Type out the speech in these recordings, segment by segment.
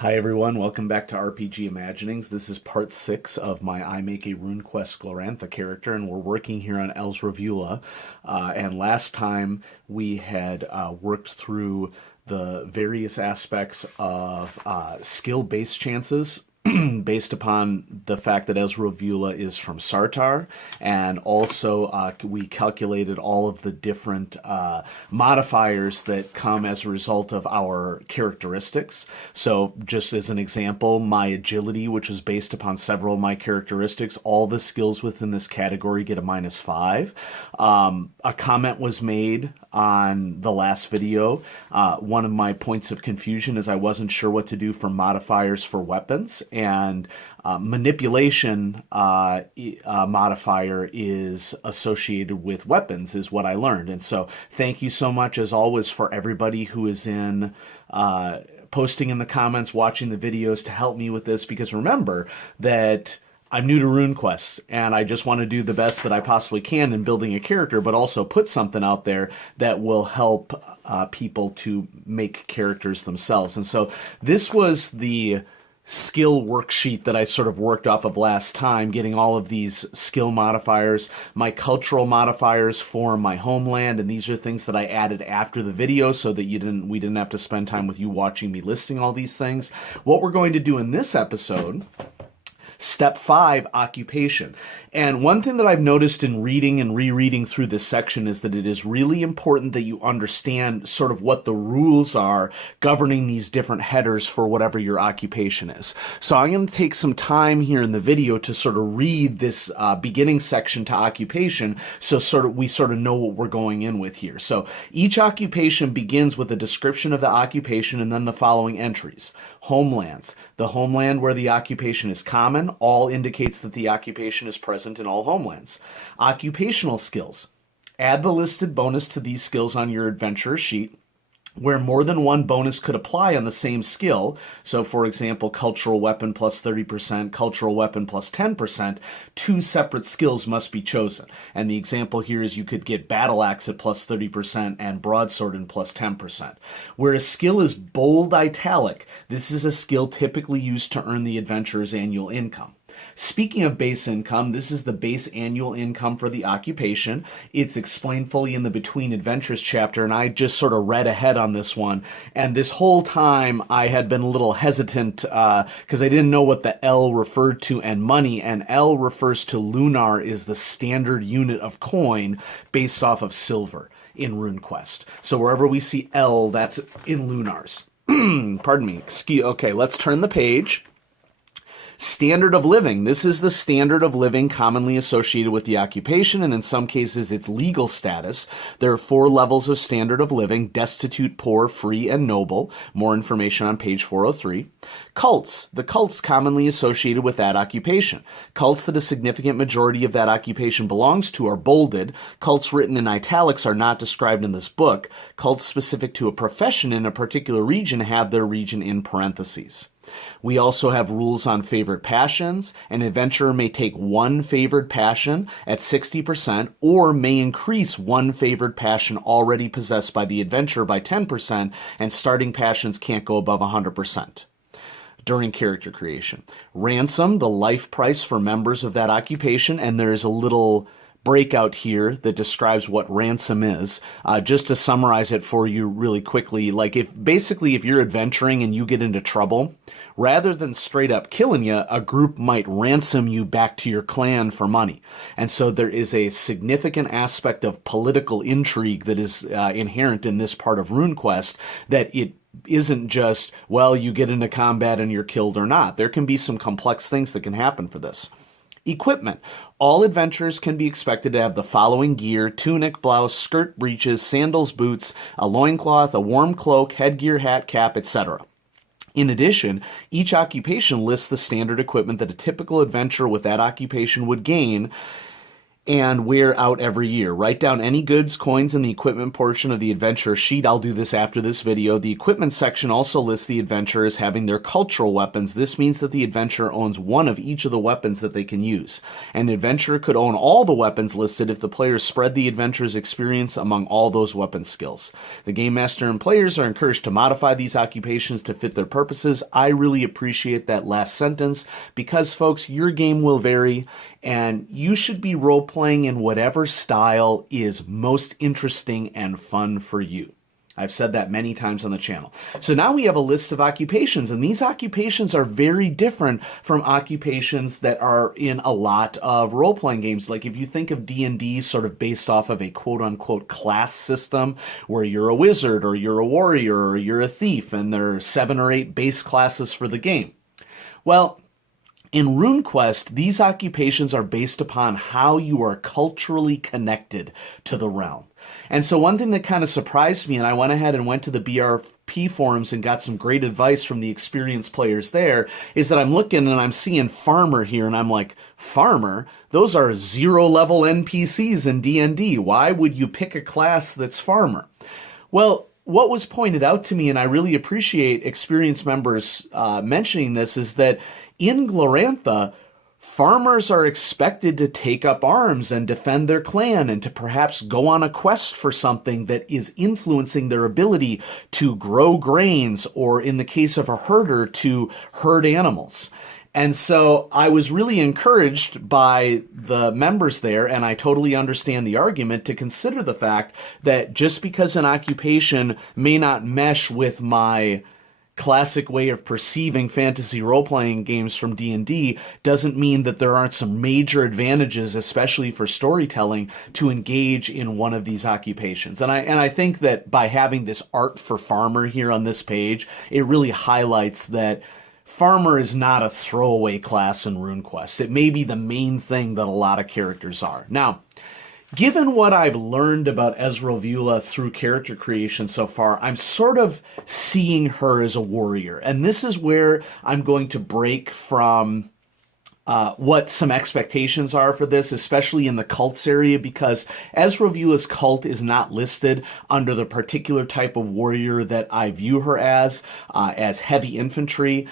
Hi everyone, welcome back to RPG Imaginings. This is part 6 of my I Make a Runequest Glorantha character, and we're working here on Esrovula. And last time we had worked through the various aspects of skill-based chances based upon the fact that Esrovula is from Sartar, and also we calculated all of the different modifiers that come as a result of our characteristics. So just as an example, my agility, which is based upon several of my characteristics, all the skills within this category get a -5. A comment was made on the last video. One of my points of confusion is I wasn't sure what to do for modifiers for weapons, and manipulation modifier is associated with weapons, is what I learned. And so thank you so much, as always, for everybody who is in posting in the comments, watching the videos to help me with this, because remember that I'm new to Runequest, and I just want to do the best that I possibly can in building a character, but also put something out there that will help people to make characters themselves. And so this was the skill worksheet that I sort of worked off of last time, getting all of these skill modifiers, my cultural modifiers for my homeland, and these are things that I added after the video so that we didn't have to spend time with you watching me listing all these things. What we're going to do in this episode, Step 5, occupation. And one thing that I've noticed in reading and rereading through this section is that it is really important that you understand sort of what the rules are governing these different headers for whatever your occupation is. So I'm going to take some time here in the video to sort of read this beginning section to occupation, so we sort of know what we're going in with here. So each occupation begins with a description of the occupation and then the following entries. Homelands. The homeland where the occupation is common, all indicates that the occupation is present in all homelands. Occupational skills. Add the listed bonus to these skills on your adventurer sheet, where more than one bonus could apply on the same skill. So, for example, cultural weapon plus 30%, cultural weapon plus 10%, two separate skills must be chosen. And the example here is you could get battle axe at plus 30% and broadsword in plus 10%. Where a skill is bold italic, this is a skill typically used to earn the adventurer's annual income. Speaking of base income, this is the base annual income for the occupation. It's explained fully in the Between Adventures chapter, and I just sort of read ahead on this one. And this whole time I had been a little hesitant because I didn't know what the L referred to and money, and L refers to lunar, is the standard unit of coin based off of silver in Runequest. So wherever we see L, that's in lunars. Pardon me. Okay, let's turn the page. Standard of living. This is the standard of living commonly associated with the occupation, and in some cases its legal status. There are 4 levels of standard of living: destitute, poor, free, and noble. More information on page 403. Cults. The cults commonly associated with that occupation. Cults that a significant majority of that occupation belongs to are bolded. Cults written in italics are not described in this book. Cults specific to a profession in a particular region have their region in parentheses. We also have rules on favorite passions. An adventurer may take one favored passion at 60% or may increase one favored passion already possessed by the adventurer by 10%, and starting passions can't go above 100%. During character creation. Ransom, the life price for members of that occupation, and there's a little breakout here that describes what ransom is. Just to summarize it for you really quickly, like if you're adventuring and you get into trouble, rather than straight up killing you, a group might ransom you back to your clan for money. And so there is a significant aspect of political intrigue that is inherent in this part of Runequest, that it isn't just, well, you get into combat and you're killed or not. There can be some complex things that can happen for this. Equipment. All adventurers can be expected to have the following gear: tunic, blouse, skirt, breeches, sandals, boots, a loincloth, a warm cloak, headgear, hat, cap, etc. In addition, each occupation lists the standard equipment that a typical adventurer with that occupation would gain. and wear out every year. Write down any goods, coins in the equipment portion of the adventure sheet. I'll do this after this video. The equipment section also lists the adventurers having their cultural weapons. This means that the adventurer owns one of each of the weapons that they can use. An adventurer could own all the weapons listed if the players spread the adventurer's experience among all those weapon skills. The game master and players are encouraged to modify these occupations to fit their purposes. I really appreciate that last sentence because, folks, your game will vary, and you should be role-playing in whatever style is most interesting and fun for you. I've said that many times on the channel. So now we have a list of occupations, and these occupations are very different from occupations that are in a lot of role-playing games. Like if you think of D&D sort of based off of a quote-unquote class system where you're a wizard or you're a warrior or you're a thief, and there are 7 or 8 base classes for the game. Well, in Runequest, these occupations are based upon how you are culturally connected to the realm. And so one thing that kind of surprised me, and I went ahead and went to the BRP forums and got some great advice from the experienced players there, is that I'm looking and I'm seeing farmer here, and I'm like, farmer? Those are 0-level NPCs in D&D. Why would you pick a class that's farmer? Well, what was pointed out to me, and I really appreciate experienced members mentioning this, is that in Glorantha, farmers are expected to take up arms and defend their clan and to perhaps go on a quest for something that is influencing their ability to grow grains, or in the case of a herder, to herd animals. And so I was really encouraged by the members there, and I totally understand the argument, to consider the fact that just because an occupation may not mesh with my classic way of perceiving fantasy role-playing games from D&D doesn't mean that there aren't some major advantages, especially for storytelling, to engage in one of these occupations. And I think that by having this art for farmer here on this page, it really highlights that farmer is not a throwaway class in Runequest. It may be the main thing that a lot of characters are. Now, given what I've learned about Esrovula through character creation so far, I'm sort of seeing her as a warrior. And this is where I'm going to break from what some expectations are for this, especially in the cults area, because Esrovula's cult is not listed under the particular type of warrior that I view her as heavy infantry.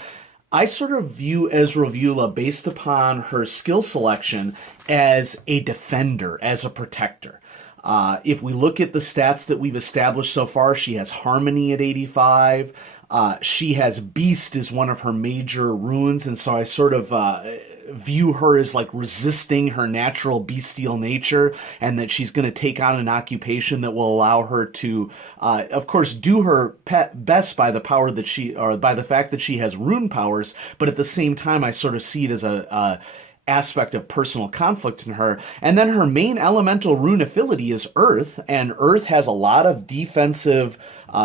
I sort of view Esrovula, based upon her skill selection, as a defender, as a protector. If we look at the stats that we've established so far, she has Harmony at 85. She has Beast as one of her major runes, and so I sort of view her as like resisting her natural bestial nature, and that she's going to take on an occupation that will allow her to, of course, do her best by the power that she, or by the fact that she has rune powers, but at the same time, I sort of see it as a aspect of personal conflict in her. And then her main elemental rune affinity is Earth, and Earth has a lot of defensive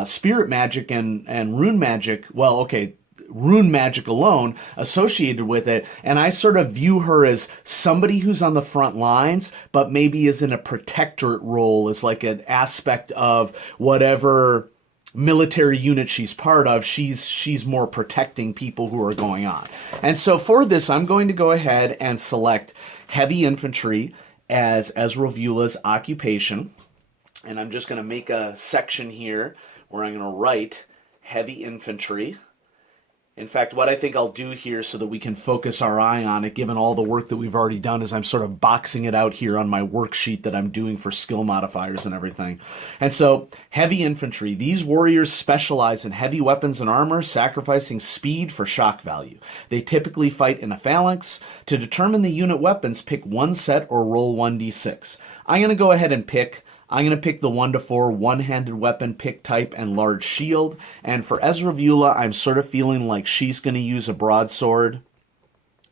spirit magic and rune magic. Well, okay, rune magic alone associated with it, and I sort of view her as somebody who's on the front lines, but maybe is in a protectorate role, as like an aspect of whatever military unit she's part of. She's more protecting people who are going on. And so for this, I'm going to go ahead and select heavy infantry as Esrovula's occupation, and I'm just going to make a section here where I'm going to write heavy infantry. In fact, what I think I'll do here, so that we can focus our eye on it, given all the work that we've already done, is I'm sort of boxing it out here on my worksheet that I'm doing for skill modifiers and everything. And so, heavy infantry. These warriors specialize in heavy weapons and armor, sacrificing speed for shock value. They typically fight in a phalanx. To determine the unit weapons, pick one set or roll 1d6. I'm going to go ahead and pick the 1-4 one-handed weapon, pick type, and large shield. And for Esrovula, I'm sort of feeling like she's going to use a broadsword.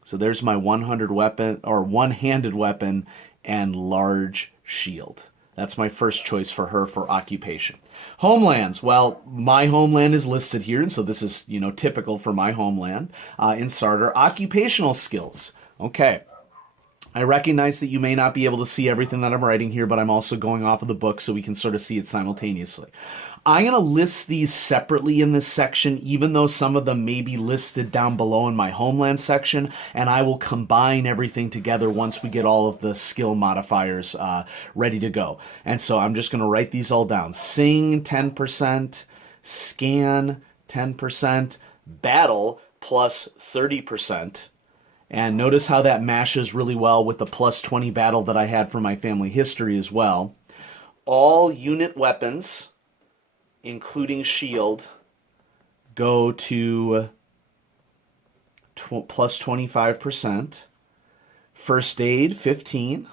So there's my one-handed weapon and large shield. That's my first choice for her for occupation. Homelands. Well, my homeland is listed here, and so this is, typical for my homeland in Sartor. Occupational skills. Okay. I recognize that you may not be able to see everything that I'm writing here, but I'm also going off of the book so we can sort of see it simultaneously. I'm going to list these separately in this section, even though some of them may be listed down below in my homeland section, and I will combine everything together once we get all of the skill modifiers ready to go. And so I'm just going to write these all down. Sing, 10%, scan, 10%, battle, plus 30%. And notice how that mashes really well with the plus 20 battle that I had for my family history as well. All unit weapons, including shield, go to plus 25%. First aid, 15.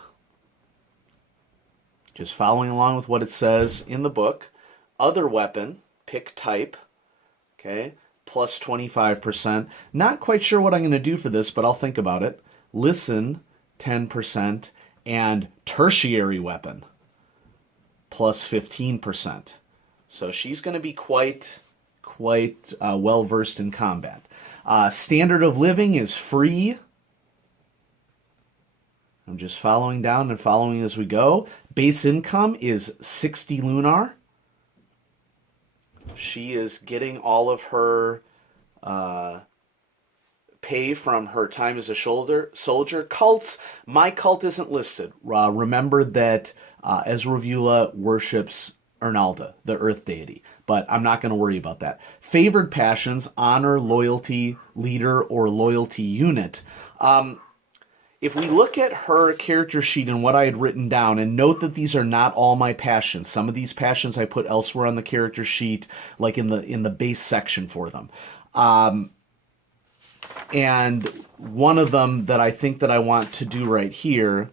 Just following along with what it says in the book. Other weapon, pick type, okay, plus 25%. Not quite sure what I'm going to do for this, but I'll think about it. Listen, 10%, and tertiary weapon, plus 15%. So she's going to be quite well-versed in combat. Standard of living is free. I'm just following down and following as we go. Base income is 60 lunar. She is getting all of her pay from her time as a soldier. Cults, my cult isn't listed. Remember that Esrovula worships Ernalda, the earth deity, but I'm not going to worry about that. Favored passions, honor, loyalty, leader, or loyalty unit. If we look at her character sheet and what I had written down, and note that these are not all my passions. Some of these passions I put elsewhere on the character sheet, like in the base section for them. And one of them that I think that I want to do right here,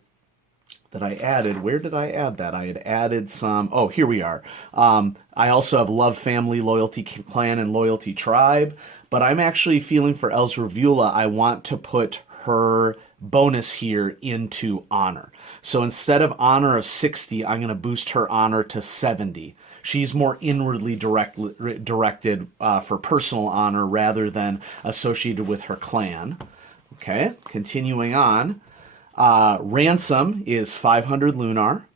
that I added, where did I add that? I had added some, oh, here we are. I also have love, family, loyalty, clan, and loyalty, tribe. But I'm actually feeling for Esrovula, I want to put her bonus here into honor. So instead of honor of 60, I'm going to boost her honor to 70. She's more inwardly directed for personal honor rather than associated with her clan. Okay, continuing on. Ransom is 500 lunar.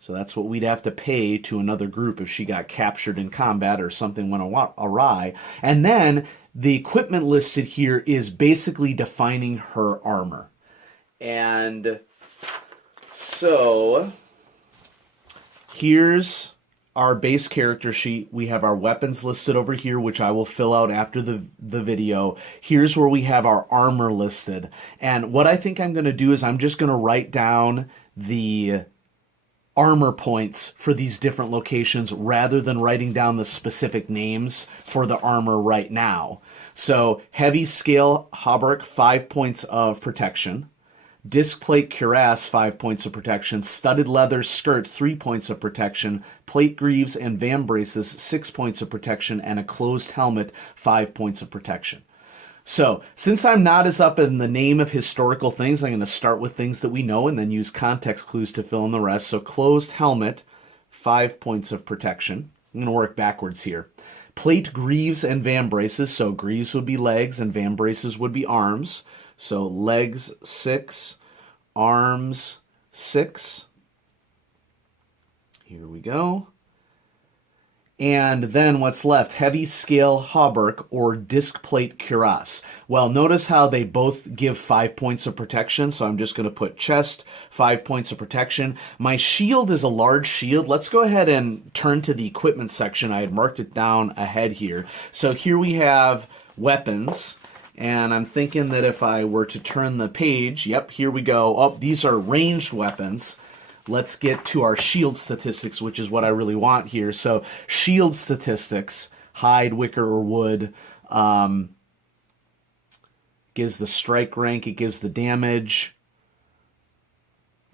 So that's what we'd have to pay to another group if she got captured in combat or something went awry. And then the equipment listed here is basically defining her armor. And so here's our base character sheet. We have our weapons listed over here, which I will fill out after the video. Here's where we have our armor listed. And what I think I'm going to do is I'm just going to write down the armor points for these different locations rather than writing down the specific names for the armor right now. So heavy scale hauberk, 5 points of protection. Disc plate cuirass, 5 points of protection. Studded leather skirt, 3 points of protection. Plate greaves and vambraces, 6 points of protection. And a closed helmet, 5 points of protection. So, since I'm not as up in the name of historical things, I'm going to start with things that we know and then use context clues to fill in the rest. So, closed helmet, 5 points of protection. I'm going to work backwards here. Plate greaves and vambraces. So, greaves would be legs and vambraces would be arms. So, legs, 6. Arms, 6. Here we go. And then what's left? Heavy scale hauberk or disc plate cuirass. Well, notice how they both give 5 points of protection. So I'm just going to put chest, 5 points of protection. My shield is a large shield. Let's go ahead and turn to the equipment section. I had marked it down ahead here. So here we have weapons. And I'm thinking that if I were to turn the page, yep, here we go. Oh, these are ranged weapons. Let's get to our shield statistics, which is what I really want here. So shield statistics, hide, wicker, or wood, gives the strike rank, it gives the damage.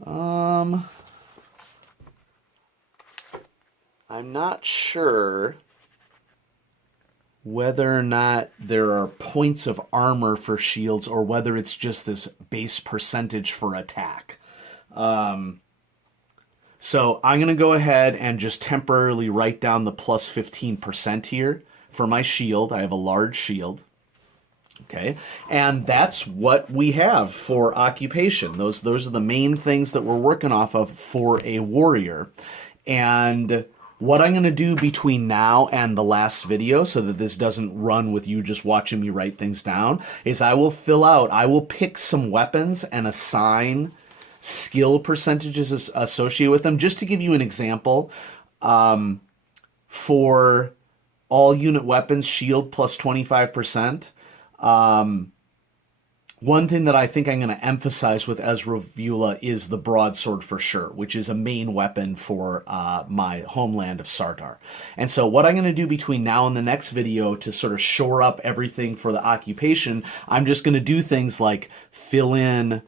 I'm not sure whether or not there are points of armor for shields or whether it's just this base percentage for attack. So I'm going to go ahead and just temporarily write down the plus 15% here for my shield. I have a large shield. Okay, and that's what we have for occupation. Those are the main things that we're working off of for a warrior. And what I'm going to do between now and the last video, so that this doesn't run with you just watching me write things down, is I will pick some weapons and assign skill percentages associated with them. Just to give you an example, for all unit weapons, shield plus 25%. One thing that I think I'm going to emphasize with Esrovula is the broadsword for sure, which is a main weapon for my homeland of Sartar. And so what I'm going to do between now and the next video to sort of shore up everything for the occupation, I'm just going to do things like fill in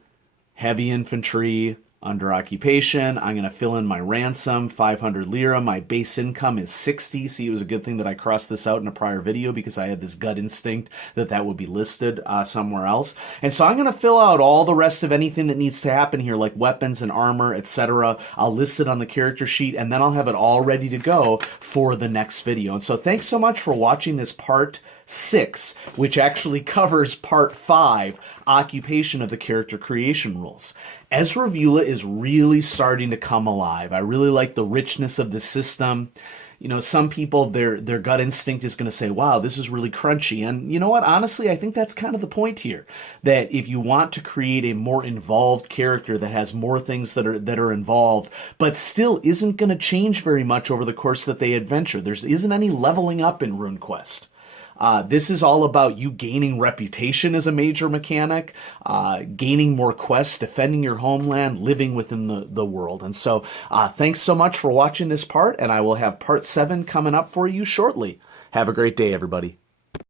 heavy infantry under occupation. I'm going to fill in my ransom, 500 lira. My base income is 60. See, it was a good thing that I crossed this out in a prior video because I had this gut instinct that that would be listed somewhere else. And so I'm going to fill out all the rest of anything that needs to happen here, like weapons and armor, etc. I'll list it on the character sheet, and then I'll have it all ready to go for the next video. And so thanks so much for watching this part 6, which actually covers part 5, occupation of the character creation rules. Esrovula is really starting to come alive. I really like the richness of the system. You know, some people, their gut instinct is going to say, wow, this is really crunchy. And you know what? Honestly, I think that's kind of the point here. That if you want to create a more involved character that has more things that are involved, but still isn't going to change very much over the course that they adventure. There isn't any leveling up in Runequest. This is all about you gaining reputation as a major mechanic, gaining more quests, defending your homeland, living within the world. And so thanks so much for watching this part, and I will have part 7 coming up for you shortly. Have a great day, everybody.